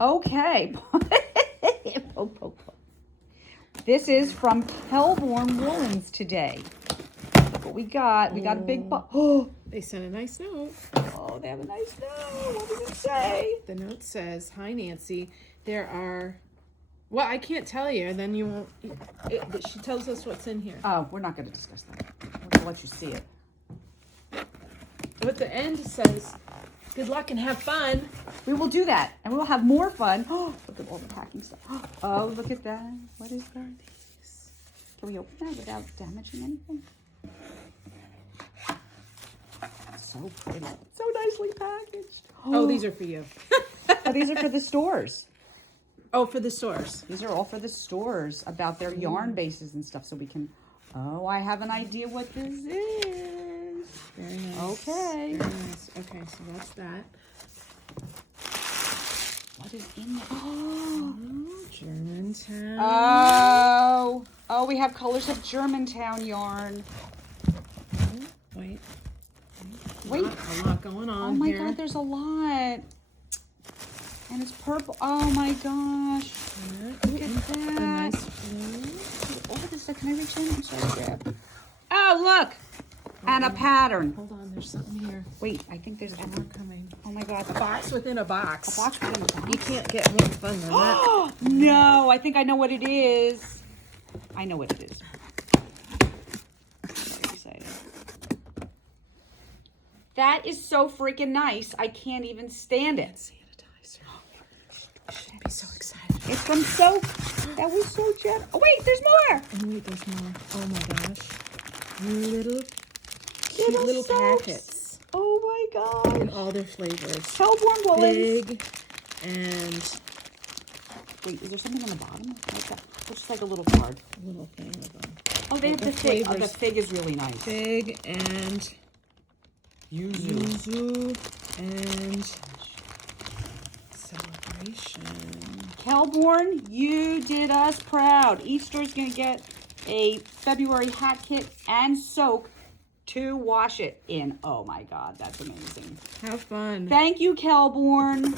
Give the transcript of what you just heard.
Okay. This is from Kelbourne Woolens today. What we got? We got a big box. Oh, They sent a nice note. oh, they have a nice note. What does it say? The note says, "Hi Nancy, there are." Well, I can't tell you. Then you won't. She tells us what's in here. Oh, we're not going to discuss that. We're going to let you see it. But the end says, "Good luck and have fun." We will do that, and we will have more fun. Oh, look at all the packing stuff. Oh, look at that. What is that? Can we open that without damaging anything? So pretty. So nicely packaged. Oh, these are for you. Oh, these are for the stores. Oh, for the stores. These are all for the stores about their yarn bases and stuff, so we can. Oh, I have an idea what this is. Very nice. Okay. Very nice. Okay, so that's that. What is in there? Oh, Germantown. oh, we have colors of Germantown yarn. Wait. Wait. A lot going on Oh my here. God, there's a lot. And it's purple. Oh my gosh. Look at A that. nice blue. All this stuff. Can I reach in? I'm sorry to grab. Oh, look. And a pattern. Hold on, there's something here. Wait, I think there's More coming. Oh my God. A box within a box. A box within a box. You can't get more fun than that. No, I think I know what it is. I know what it is. I'm very excited. That is so freaking nice. I can't even stand it. Sanitizer. Should be so excited. It's from Soap. That was so gentle. Oh, wait, there's more. Oh wait, there's more. Oh my gosh. Little cute Little little soaps. packets. Oh my God. In all their flavors. Kelbourne Woolens. Big and Wait, is there something on the bottom? Like that? It's just like a little card. little thing of them. Oh, they have the fig. Oh, the flavors. fig is really nice. Big and yuzu and celebration. Kelbourne, you did us proud. Each store's going to get a February hat kit and soak to wash it in. Oh my God, that's amazing. Have fun. Thank you, Kelbourne.